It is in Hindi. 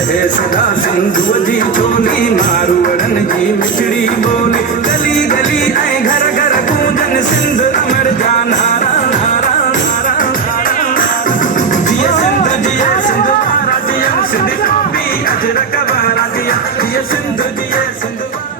बहे सदा सिंधु जी चोली मारवड़न जी मिठड़ी बोली गली गली ऐं घर घर गूंजन सिंध अमर जा नारा नारा नारा जिए सिंध वारा जियन सिंध को बि अजरक वारा जिया जिए सिंध